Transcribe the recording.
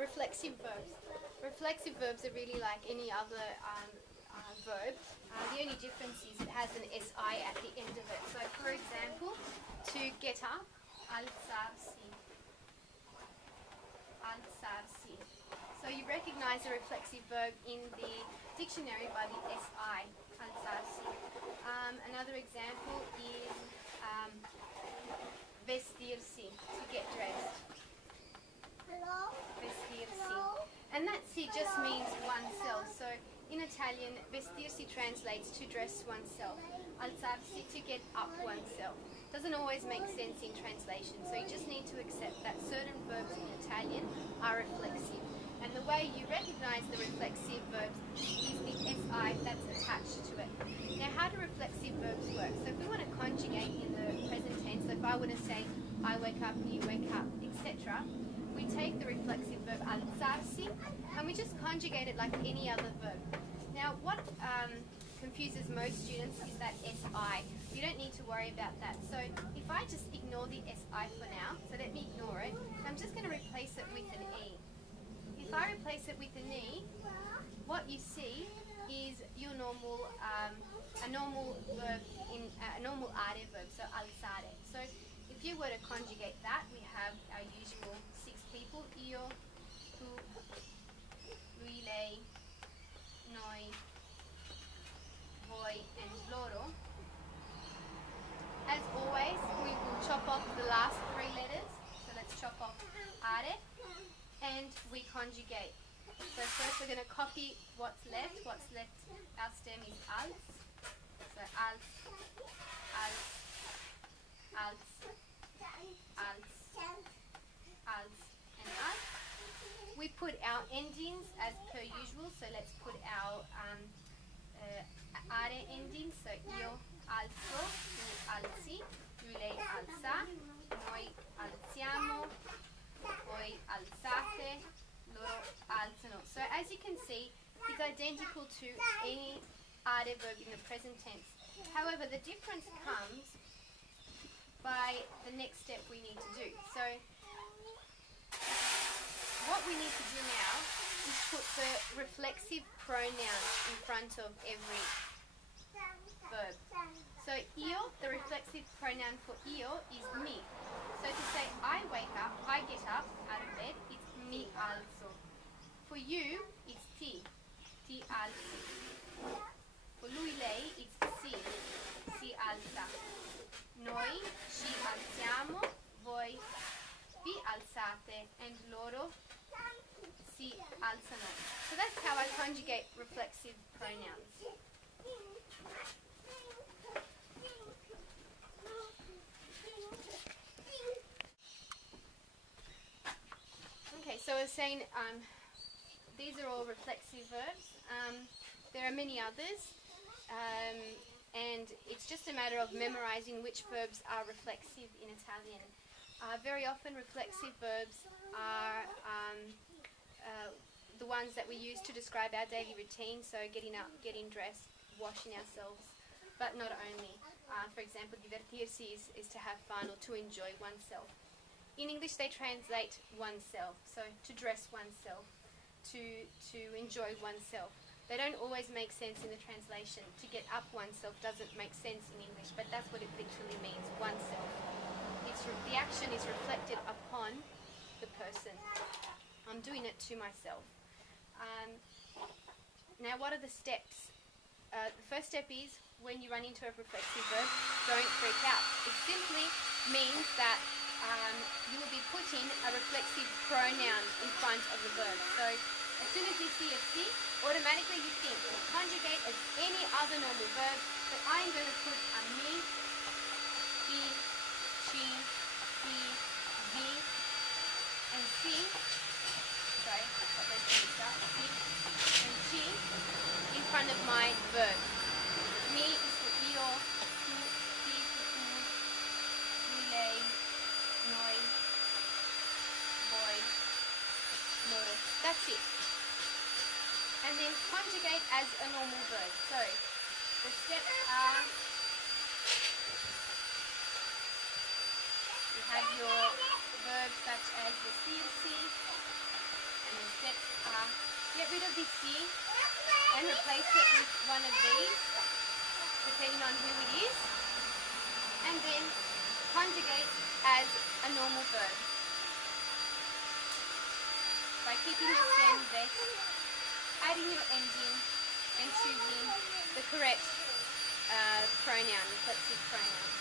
reflexive verbs. Reflexive verbs are really like any other verb. The only difference is it has an SI at the end of it. So for example, to get up, alzarsi. Alzarsi. So you recognize a reflexive verb in the dictionary by the SI, alzarsi. Another example is vestirsi, to get dressed. Vestirsi. And that si just means oneself. So in Italian, vestirsi translates to dress oneself. Alzarsi, to get up oneself. Doesn't always make sense in translation, so you just need to accept that certain verbs in Italian are reflexive. And the way you recognize the reflexive verbs is the SI that's attached to it. Now, how do reflexive verbs work? So if we want to conjugate in the present tense, so if I were to say, I wake up, you wake up, etc., we take the reflexive verb alzarsi and we just conjugate it like any other verb. Now, what confuses most students is that SI. You don't need to worry about that. So if I just ignore the SI for now, so let me ignore it, I'm just going to replace it with an E. If I replace it with an E, what you see is your normal, a normal verb, a normal are verb, so alzare. So if you were to conjugate that, we have our usual 6 people, io, tu, lui, lei, noi, voi, and loro. As always, we will chop off the last 3 letters. So let's chop off are, and we conjugate. So first we're going to copy what's left. What's left, our stem is als. So als, als, als, als, als, and als. We put our endings as per usual. So let's put our are endings. So io alzo, tu alzi, tu lei alza, noi alziamo, voi alzate, loro alzano. So as you can see, it's identical to any are verb in the present tense. However, the difference comes by the next step we need to do. So what we need to do now is put the reflexive pronoun in front of every verb. So io, the reflexive pronoun for io is mi. So to say I wake up, I get up out of bed, it's mi alzo. For you, it's ti, ti alzi. For lui, lei, it's si, si alza. Noi, ci alziamo, voi vi alzate, and loro si alzano. So that's how I conjugate reflexive pronouns. Okay, so I was saying these are all reflexive verbs. There are many others, and it's just a matter of memorizing which verbs are reflexive in Italian. Very often reflexive verbs are the ones that we use to describe our daily routine, so getting up, getting dressed, washing ourselves, but not only. For example, divertirsi is to have fun or to enjoy oneself. In English they translate oneself, so to dress oneself, to enjoy oneself. They don't always make sense in the translation. To get up oneself doesn't make sense in English, but that's what it literally means, oneself. The action is reflected upon the person. I'm doing it to myself. Now what are the steps? The first step is, when you run into a reflexive verb, don't freak out. It simply means that you will be putting a reflexive pronoun in front of the verb. So as soon as you see a si, automatically you think, conjugate as any other normal verb, but I'm going to put a mi, fi, chi, si, vi, and si, sorry, I've got those things up, si, and chi, in front of my verb. Mi is for io, tu, ti is for tu, lui, lei, noi, voi, loro. That's it. And then conjugate as a normal verb. So the steps are, you have your verbs such as vestirsi and replace it with one of these, depending on who it is, and then conjugate as a normal verb by keeping the stem vest, adding your ending, and choosing the correct pronoun, reflexive pronoun.